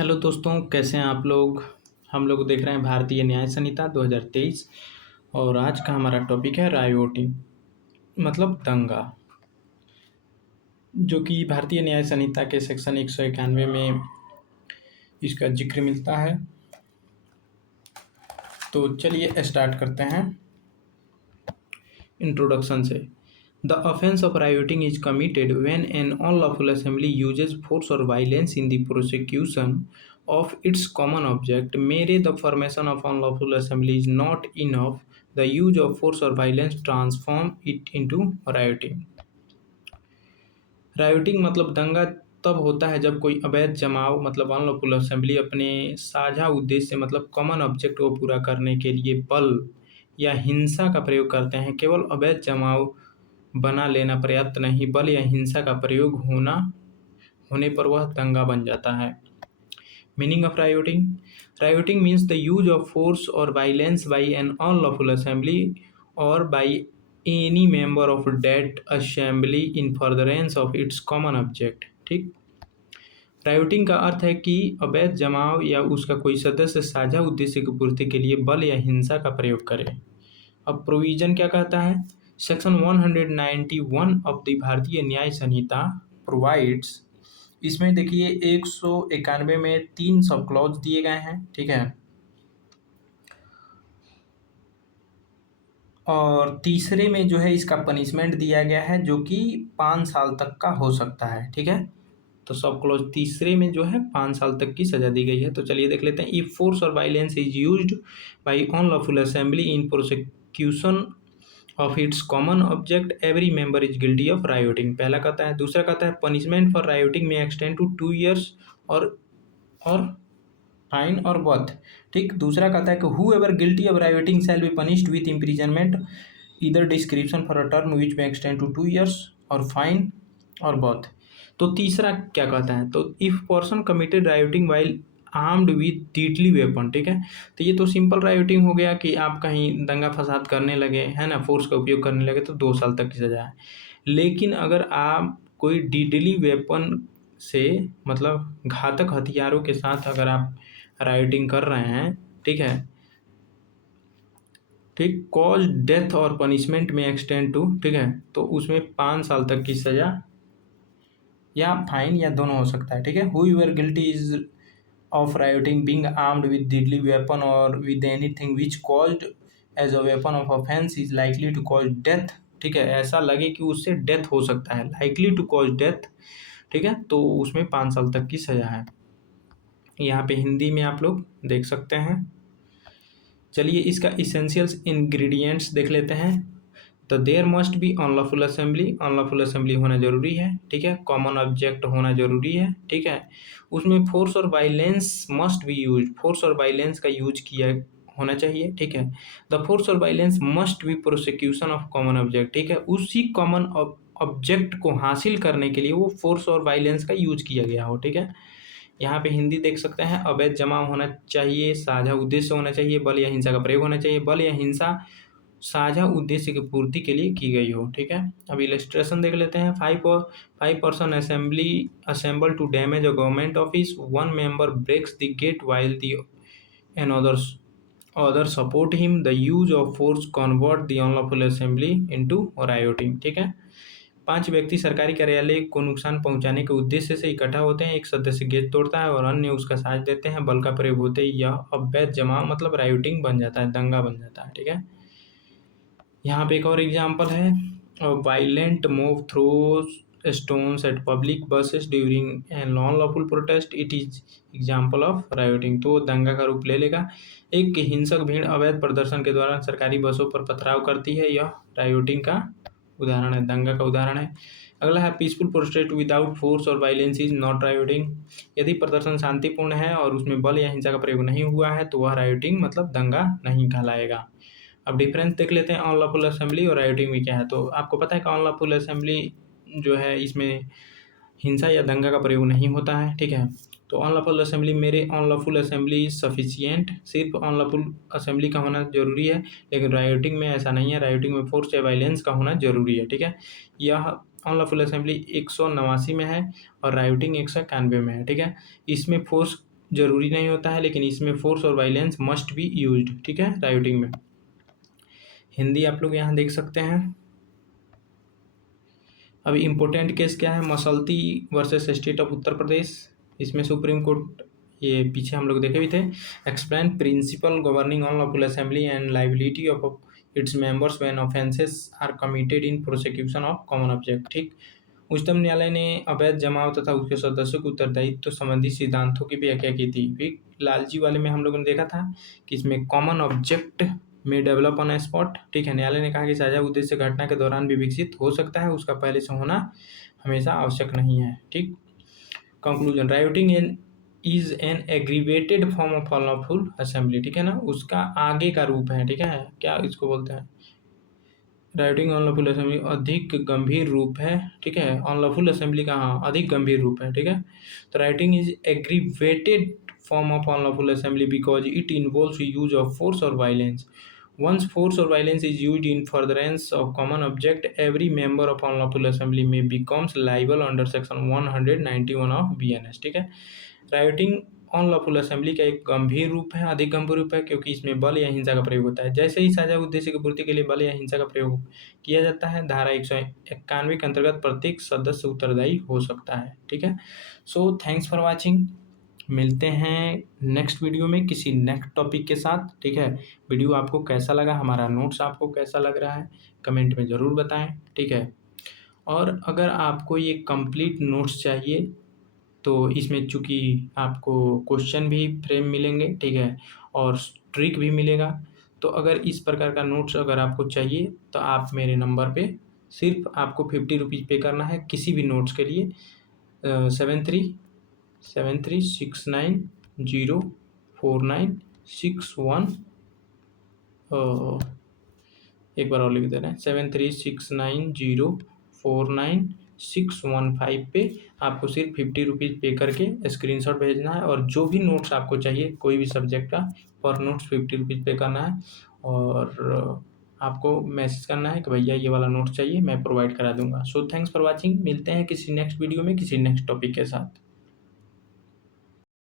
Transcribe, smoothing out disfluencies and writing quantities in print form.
Hello दोस्तों, कैसे हैं आप लोग। हम लोग देख रहे हैं भारतीय न्याय संहिता 2023 और आज का हमारा टॉपिक है रायोटिंग मतलब दंगा, जो कि भारतीय न्याय संहिता के सेक्शन 191 में इसका जिक्र मिलता है। तो चलिए स्टार्ट करते हैं इंट्रोडक्शन से। The offense of rioting is committed when an unlawful assembly uses force or violence in the prosecution of its common object. Mere the formation of unlawful assembly is not enough. The use of force or violence transform it into rioting. रायोटिंग मतलब दंगा तब होता है जब कोई अवैध जमाव मतलब अनलॉफुल असेंबली अपने साझा उद्देश्य मतलब कॉमन ऑब्जेक्ट को पूरा करने के लिए बल या हिंसा का प्रयोग करते हैं। केवल अवैध जमाव बना लेना पर्याप्त नहीं, बल या हिंसा का प्रयोग होने पर वह दंगा बन जाता है। Meaning of rioting. Rioting means the use of force or violence by an unlawful assembly or by any member of that assembly in furtherance of its common object. ठीक, रायोटिंग का अर्थ है कि अवैध जमाव या उसका कोई सदस्य साझा उद्देश्य की पूर्ति के लिए बल या हिंसा का प्रयोग करे। अब प्रोविजन क्या कहता है। सेक्शन 191 ऑफ द भारतीय न्याय संहिता प्रोवाइड्स, इसमें देखिए 191 में 3 सब क्लॉज दिए गए हैं। ठीक है, और तीसरे में जो है इसका पनिशमेंट दिया गया है जो कि 5 साल तक का हो सकता है। ठीक है, तो सब क्लॉज तीसरे में जो है 5 साल तक की सजा दी गई है। तो चलिए देख लेते हैं। If force or violence is used by unlawful assembly in prosecution of its common object every member is guilty of rioting, पहला कहता है। दूसरा कहता है punishment for rioting may extend to 2 years or fine or both. ठीक, दूसरा कहता है कि whoever guilty of rioting shall be punished with imprisonment either description for a term which may extend to 2 years or fine or both. तो तीसरा क्या कहता है, तो if person committed rioting while armed with deadly weapon. ठीक है, तो ये तो सिंपल रायोटिंग हो गया कि आप कहीं दंगा फसाद करने लगे है ना, फोर्स का उपयोग करने लगे तो 2 साल तक की सजा है। लेकिन अगर आप कोई डीडली वेपन से मतलब घातक हथियारों के साथ अगर आप रायोटिंग कर रहे हैं, ठीक है, ठीक, कॉज डेथ और पनिशमेंट में एक्सटेंड टू, ठीक है, तो उसमें 5 साल तक की सजा या फाइन या दोनों हो सकता है। ठीक है, whoever guilty is of rioting being armed with deadly weapon or with anything which caused as a weapon of offence is likely to cause death. ठीक है, ऐसा लगे कि उससे डेथ हो सकता है, लाइकली टू कॉज डेथ। ठीक है, तो उसमें 5 साल तक की सजा है। यहाँ पे हिंदी में आप लोग देख सकते हैं। चलिए इसका इसेंशियल्स इंग्रेडिएंट्स देख लेते हैं। तो there must be unlawful assembly, unlawful assembly होना जरूरी है। ठीक है, कॉमन ऑब्जेक्ट होना जरूरी है। ठीक है, उसमें force or violence must be use, force or violence का यूज किया होना चाहिए। ठीक है, the force or violence must be prosecution of common object. ठीक है, उसी कॉमन ऑब्जेक्ट को हासिल करने के लिए वो फोर्स और वायलेंस का यूज किया गया हो। ठीक है, यहाँ पे हिंदी देख सकते हैं। अवैध जमाव होना चाहिए, साझा उद्देश्य होना चाहिए, बल या हिंसा का प्रयोग होना चाहिए, बल या हिंसा साझा उद्देश्य की पूर्ति के लिए की गई हो। ठीक है, अब इलस्ट्रेशन देख लेते हैं। 5 person assembly assemble to damage a government office, 1 member breaks the gate while the another support him, the use of force convert the unlawful assembly into rioting. ठीक है, 5 व्यक्ति सरकारी कार्यालय को नुकसान पहुंचाने के उद्देश्य से इकट्ठा होते हैं, एक सदस्य गेट तोड़ता है और अन्य उसका साथ देते हैं, बल का प्रयोग होते ही यह अवैध जमाव मतलब रायोटिंग बन जाता है, दंगा बन जाता है। ठीक है, यहाँ पे एक और एग्जाम्पल है। Violent move throws stones at public buses during an non lawful protest, it is example of rioting. तो दंगा का रूप ले लेगा। एक हिंसक भीड़ अवैध प्रदर्शन के दौरान सरकारी बसों पर पथराव करती है, यह रायोटिंग का उदाहरण है, दंगा का उदाहरण है। अगला है peaceful protest without force or violence is not रायोटिंग। यदि प्रदर्शन शांतिपूर्ण है और उसमें बल या हिंसा का प्रयोग नहीं हुआ है तो वह रायोटिंग मतलब दंगा नहीं कहलाएगा। अब डिफरेंस देख लेते हैं अनलॉफुल असेंबली और रायोटिंग में क्या है। तो आपको पता है कि अनलॉफुल असेंबली जो है इसमें हिंसा या दंगा का प्रयोग नहीं होता है। ठीक है, तो अनलॉफुल असेंबली मेरे अनलॉफुल असेंबली सफिशिएंट, सिर्फ अनलॉफुल असेंबली का होना जरूरी है, लेकिन रायोटिंग में ऐसा नहीं है, रायोटिंग में फोर्स या वायलेंस का होना जरूरी है। ठीक है, यह अनलॉफुल असेंबली 189 में है और रायोटिंग 191 में है। ठीक है, इसमें फोर्स ज़रूरी नहीं होता है, लेकिन इसमें force or violence must be used, ठीक है, राइटिंग में। हिंदी आप लोग यहाँ देख सकते हैं। अभी इम्पोर्टेंट केस क्या है, मसल्ती versus state of Uttar Pradesh. इसमें सुप्रीम कोर्ट, ये पीछे हम लोग देखे भी थे, explain principle governing on lawful assembly and liability of its members when offences are committed in prosecution of common object, ठीक। उच्चतम न्यायालय ने अवैध जमाव तथा उसके सदस्यों के उत्तरदायित्व संबंधी सिद्धांतों की व्याख्या की थी। फिर लालजी वाले में हम लोगों ने देखा था कि इसमें कॉमन ऑब्जेक्ट में डेवलप ऑन स्पॉट, ठीक है। न्यायालय ने कहा कि साझा उद्देश्य घटना के दौरान भी विकसित हो सकता है, उसका पहले से होना हमेशा आवश्यक नहीं है, ठीक। Conclusion, writing is an aggravated form of unlawful assembly, ठीक है ना, उसका आगे का रूप है, ठीक है, क्या इसको बोलते हैं, राइटिंग अनलॉफुल असेंबली अधिक गंभीर रूप है, ठीक है। अनलॉफुल असेंबली का हाँ अधिक गंभीर रूप है, ठीक है। तो writing is aggravated form of unlawful assembly because it involves use of force or violence. Once force or violence is used in furtherance of common object, every member of unlawful assembly may becomes liable under section 191 of BNS, ठीक है। Writing unlawful assembly का एक गंभीर रूप है, अधिक गंभीर रूप है, क्योंकि इसमें बल या हिंसा का प्रयोग होता है। जैसे ही साझा उद्देश्य की पूर्ति के लिए बल या हिंसा का प्रयोग किया जाता है, धारा 191 के अंतर्गत प्रत्येक सदस्य उत्तरदायी हो सकता है, ठीक है। सो थैंक्स फॉर वॉचिंग, मिलते हैं नेक्स्ट वीडियो में किसी नेक्स्ट टॉपिक के साथ, ठीक है। वीडियो आपको कैसा लगा, हमारा नोट्स आपको कैसा लग रहा है, कमेंट में ज़रूर बताएं, ठीक है। और अगर आपको ये कंप्लीट नोट्स चाहिए तो इसमें चूँकि आपको क्वेश्चन भी फ्रेम मिलेंगे, ठीक है, और ट्रिक भी मिलेगा। तो अगर इस प्रकार का नोट्स अगर आपको चाहिए तो आप मेरे नंबर पे सिर्फ आपको 50 रुपीज़ पे करना है किसी भी नोट्स के लिए। 73690496 एक बार और लिख दे रहे हैं, 7369049615 पे आपको सिर्फ 50 रुपीज़ पे करके स्क्रीनशॉट भेजना है, और जो भी नोट्स आपको चाहिए कोई भी सब्जेक्ट का पर नोट्स 50 रुपीज़ पे करना है, और आपको मैसेज करना है कि भैया ये वाला नोट्स चाहिए, मैं प्रोवाइड करा दूंगा। सो थैंक्स फॉर वॉचिंग, मिलते हैं किसी नेक्स्ट वीडियो में किसी नेक्स्ट टॉपिक के साथ।